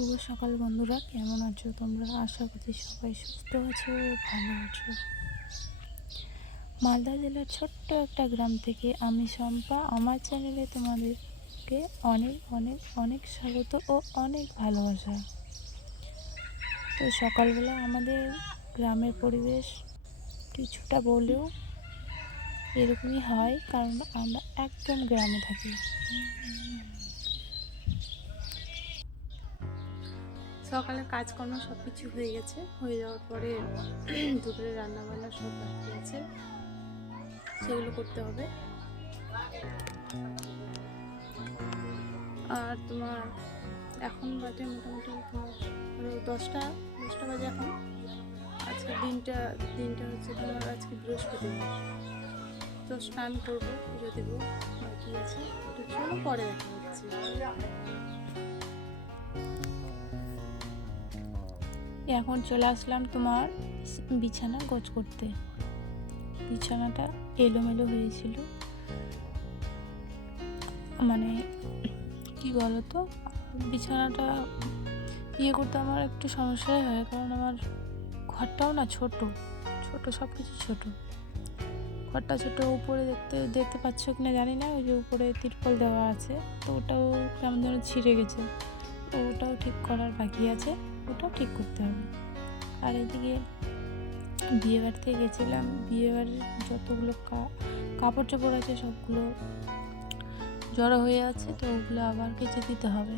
শুভ সকাল বন্ধুরা, কেমন আছো তোমরা? আশা করি সবাই সুস্থ আছো, ভালো আছো। মালদা জেলার ছোট্ট একটা গ্রাম থেকে আমি শম্পা, আমার চ্যানেলে তোমাদেরকে অনেক অনেক অনেক স্বাগত ও অনেক ভালোবাসা। তো সকালবেলা আমাদের গ্রামের পরিবেশ কিছুটা বলেও এরকমই হয়, কারণ আমরা একদম গ্রামে থাকি। সকালের কাজকর্ম সব কিছু হয়ে গেছে, হয়ে যাওয়ার পরে দুপুরে রান্নাবান্না সব বাকি আছে, সেগুলো করতে হবে। আর তোমার এখন বাজে মোটামুটি তোমার 10টা বাজে এখন। আজকে দিনটা হচ্ছে তোমার আজকে বৃহস্পতিবার। তো স্নান করবো, পুজো দেবো, বাকি আছে। তো চলো পরে দেখা হচ্ছে। এখন চলে আসলাম তোমার বিছানা গোছ করতে। বিছানাটা এলোমেলো হয়েছিল, মানে কি বলতো, বিছানাটা করতে আমার একটু সমস্যাই হয়, কারণ আমার ঘরটাও না ছোট সব কিছু ছোট। ঘরটা ছোট, উপরে দেখতে পাচ্ছ কিনা জানি না, ওই যে উপরে তিরপল দেওয়া আছে, তো ওটাও কেমন যেন ছিঁড়ে গেছে। ওটাও ঠিক করার বাকি আছে, ওটাও ঠিক করতে হবে। আর এদিকে বিয়ে বাড়িতে গেছিলাম, বিয়ে বাড়ির যতগুলো কাপড় চোপড় আছে সবগুলো জড়ো হয়ে আছে, তো ওগুলো আবার কেচে দিতে হবে।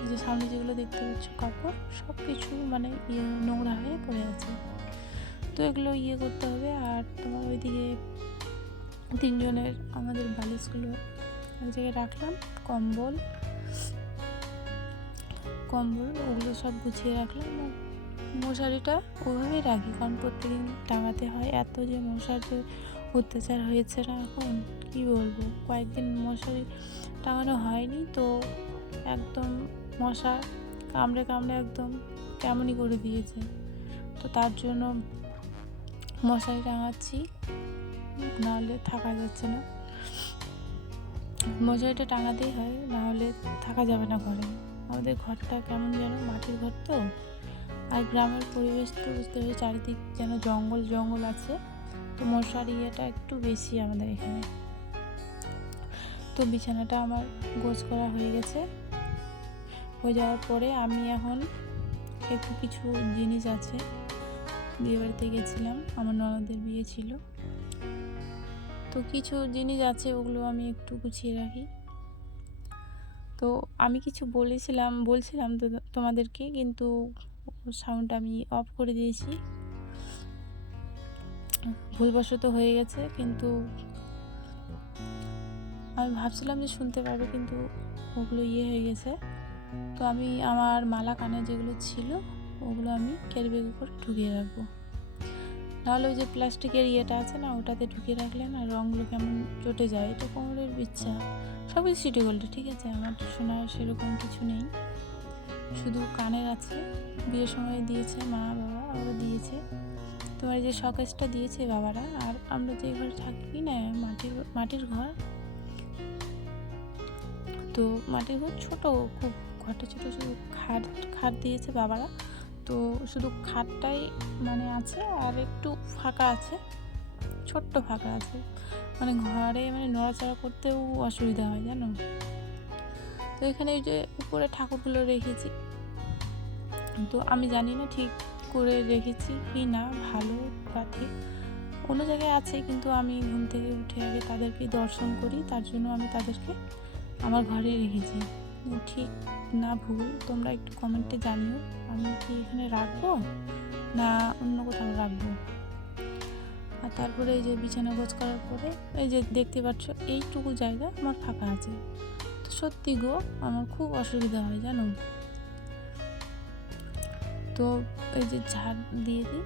এই যে সামনে যেগুলো দেখতে পাচ্ছ কাপড়, সব কিছু মানে নোংরা হয়ে পড়ে আছে, তো এগুলো করতে হবে। আর তোমার ওইদিকে তিনজনের আমাদের বালিশগুলো এক জায়গায় রাখলাম, কম্বল ওগুলো সব গুছিয়ে রাখলাম। আর মশারিটা ওইভাবেই রাখি, কারণ প্রত্যেকদিন টাঙাতে হয়। এত যে মশার যে অত্যাচার হয়েছে না, এখন কি বলবো, কয়েকদিন মশারি টাঙানো হয়নি, তো একদম মশা কামড়ে একদম কেমনই করে দিয়েছে। তো তার জন্য মশারি টাঙাচ্ছি, নাহলে থাকা যাচ্ছে না। মশারিটা টাঙাতেই হয়, নাহলে থাকা যাবে না ঘরে। আমাদের ঘরটা কেমন যেন মাটির ঘর তো, আর গ্রামের পরিবেশ তো বুঝতে হবে, চারিদিক যেন জঙ্গল আছে, তো মশার ইয়েটা একটু বেশি আমাদের এখানে। তো বিছানাটা আমার গোছ করা হয়ে গেছে। হয়ে যাওয়ার পরে আমি এখন একটু কিছু জিনিস আছে, বিয়ে বাড়িতে গেছিলাম, আমার ননদের বিয়ে ছিল, তো কিছু জিনিস আছে, ওগুলো আমি একটু গুছিয়ে রাখি। তো আমি কিছু বলছিলাম তো তোমাদেরকে, কিন্তু সাউন্ড আমি অফ করে দিয়েছি, ভুলবশত হয়ে গেছে। কিন্তু আমি ভাবছিলাম যে শুনতে পারবে, কিন্তু ওগুলো হয়ে গেছে। তো আমি আমার মালা কানে যেগুলো ছিল ওগুলো আমি ক্যারি ব্যাগে করে ঢুকিয়ে রাখবো, নাহলে ওই যে প্লাস্টিকের আছে না, ওটাতে ঢুকিয়ে রাখলে না রঙগুলো কেমন চটে যায়। এটা কোমরের ইচ্ছা, সব কিছু সিটি গোল্ড, ঠিক আছে, আমার শোনার সেরকম কিছু নেই, শুধু কানের আছে, বিয়ের সময় দিয়েছে মা বাবা, ওরা দিয়েছে। তোমার যে শকেসটা দিয়েছে বাবারা। আর আমরা যে ঘরে থাকি না, মাটির ঘর, তো মাটির ঘর ছোট, খুব ঘরটা ছোট, শুধু খাট দিয়েছে বাবারা, তো শুধু খাটটাই মানে আছে, আর একটু ফাঁকা আছে, ছোট্ট ফাঁকা আছে, মানে ঘরে মানে নড়াচড়া করতেও অসুবিধা হয় জানো। তো এখানে এই যে উপরে ঠাকুরগুলো রেখেছি, তো আমি জানি না ঠিক করে রেখেছি কি না, ভালো বা ঠিক অন্য জায়গায় আছে, কিন্তু আমি ঘুম থেকে উঠে আগে তাদেরকে দর্শন করি, তার জন্য আমি তাদেরকে আমার ঘরে রেখেছি। ঠিক না ভুল তোমরা একটু কমেন্টে জানিও, আমি কি এখানে রাখবো না অন্য কোথাও রাখবো। আর তারপরে এই যে বিছানা গোছ করার পরে এই যে দেখতে পাচ্ছ এইটুকু জায়গা আমার ফাঁকা আছে, তো সত্যি গো আমার খুব অসুবিধা হয় জানো। তো এই যে ঝাড় দিয়ে দিই,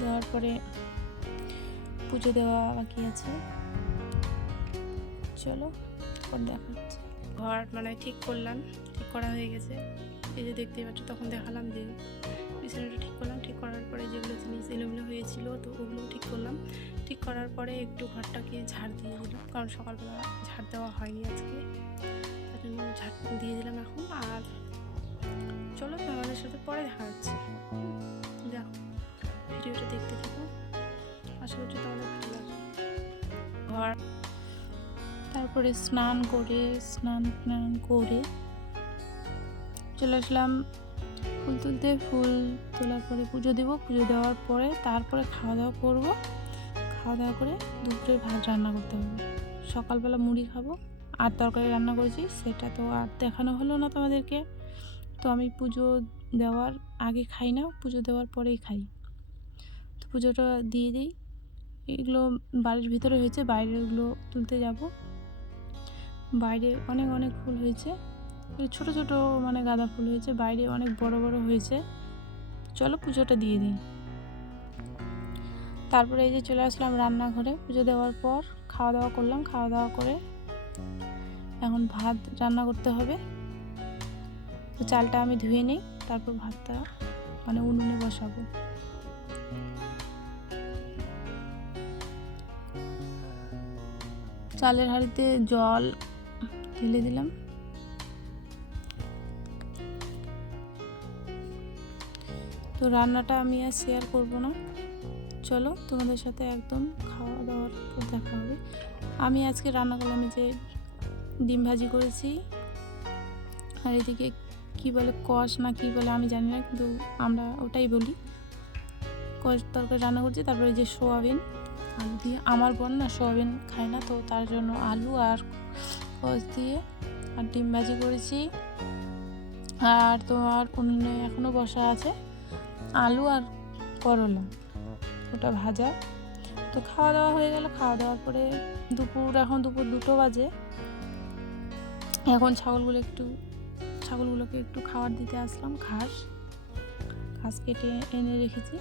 দেওয়ার পরে পুজো দেওয়া বাকি আছে, চলো পর দেখা হচ্ছে। ঘর মানে ঠিক করা হয়ে গেছে, এই যে দেখতেই পাচ্ছ, তখন দেখালাম যে বিছানাটা ঠিক করলাম, ঠিক করার পরে যেগুলো জিনিস এলোমেলো হয়েছিল তো ওগুলো ঠিক করলাম। ঠিক করার পরে একটু ঘরটাকে ঝাড় দিয়ে দিলাম, কারণ সকালবেলা ঝাড় দেওয়া হয়নি আজকে, তার জন্য ঝাড় দিয়ে দিলাম এখন। আর চলো তোমাদের সাথে পরে দেখা হচ্ছে। দেখো ভিডিওটা দেখতে থাকো, আশা করছি তাহলে ভালো লাগবে। ঘর তারপরে স্নান করে চলে আসলাম ফুল তুলতে। ফুল তোলার পরে পুজো দেবো, পুজো দেওয়ার পরে তারপরে খাওয়া দাওয়া করবো। খাওয়া দাওয়া করে দুপুরে ভাত রান্না করতে হবে। সকালবেলা মুড়ি খাবো আর তরকারি রান্না করেছি, সেটা তো আর দেখানো হলো না তোমাদেরকে। তো আমি পুজো দেওয়ার আগে খাই না, পুজো দেওয়ার পরেই খাই। তো পুজোটা দিয়ে দিই। এগুলো বাড়ির ভিতরে হয়েছে, বাইরেগুলো তুলতে যাব। বাইরে অনেক অনেক ফুল হয়েছে, ছোট ছোট মানে গাঁদা ফুল হয়েছে, বাইরে অনেক বড় বড় হয়েছে। চলো পুজোটা দিয়ে দিই। তারপরে এই যে চলে আসলাম রান্নাঘরে। পুজো দেওয়ার পর খাওয়া দাওয়া করলাম, খাওয়া দাওয়া করে এখন ভাত রান্না করতে হবে। তো চালটা আমি ধুয়ে নিই, তারপর ভাতটা মানে উনুনে বসাবো। চালের হাঁড়িতে জল ঢেলে দিলাম। তো রান্নাটা আমি আর শেয়ার করব না, চলো তোমাদের সাথে একদম খাওয়া দাওয়ার পর দেখা হবে। আমি আজকে রান্না করলাম যে ডিম ভাজি করেছি, আর এদিকে কি বলে কষ না কি বলে আমি জানি না, কিন্তু আমরা ওটাই বলি, কষ তরকারি রান্না করছি। তারপরে যে সোয়াবিন আলু দিয়ে, আমার বোন না সোয়াবিন খায় না, তো তার জন্য আলু আর কষ দিয়ে আর ডিম ভাজি করেছি। আর তোমার উনুনে এখনও বসা আছে আলু আর করলা, ওটা ভাজা। তো খাওয়া দাওয়া হয়ে গেল। খাওয়া দাওয়ার পরে এখন দুপুর 2টো বাজে। এখন ছাগলগুলোকে একটু খাবার দিতে আসলাম। ঘাস কেটে এনে রেখেছি,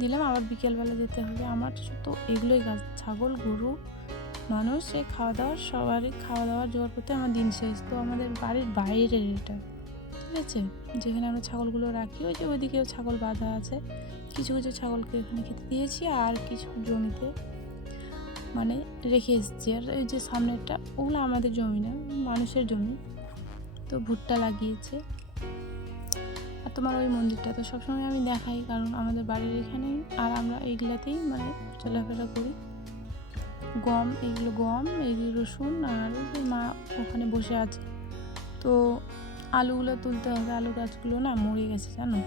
দিলাম। আবার বিকেলবেলা যেতে হবে। আমার তো এগুলোই কাজ, ছাগল গরু মানুষ, এই সবারই খাওয়া দাওয়ার জোগাড় করতে আমার দিন শেষ। তো আমাদের বাড়ির বাইরের এটা, ঠিক আছে, যেখানে আমরা ছাগলগুলো রাখি, ওই যে ওইদিকেও ছাগল বাঁধা আছে। কিছু কিছু ছাগলকে এখানে খেতে দিয়েছি, আর কিছু জমিতে মানে রেখে এসেছি। আর ওই যে সামনেরটা, ওগুলো আমাদের জমি না, মানুষের জমি। তো ভুট্টা লাগিয়েছে। আর তোমার ওই মন্দিরটা তো সবসময় আমি দেখাই, কারণ আমাদের বাড়ির এখানেই, আর আমরা এইগুলাতেই মানে চলাফেরা করি। গম, এইগুলো রসুন, আর ওই যে মা ওখানে বসে আছে। তো আলুগুলো তুলতে হবে। আলু গাছগুলো না মরে গেছে, জানো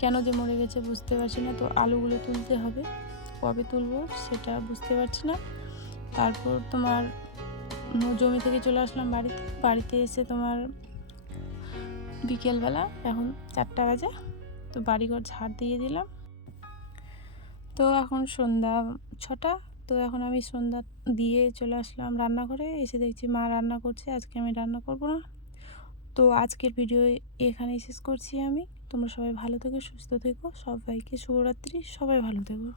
কেন যে মরে গেছে বুঝতে পারছি না। তো আলুগুলো তুলতে হবে, কবে তুলবো সেটা বুঝতে পারছি না। তারপর তোমার জমি থেকে চলে আসলাম বাড়িতে এসে তোমার বিকেলবেলা, এখন 4টা বাজে। তো বাড়িঘর ঝাড় দিয়ে দিলাম। তো এখন সন্ধ্যা 6টা। তো এখন আমি সন্ধ্যা দিয়ে চলে আসলাম রান্নাঘরে। এসে দেখছি মা রান্না করছে, আজকে আমি রান্না করব না। তো আজকের ভিডিও এখানেই শেষ করছি আমি। তোমরা সবাই ভালো থেকো, সুস্থ থেকো, সবাইকে শুভরাত্রি, সবাই ভালো থেকো।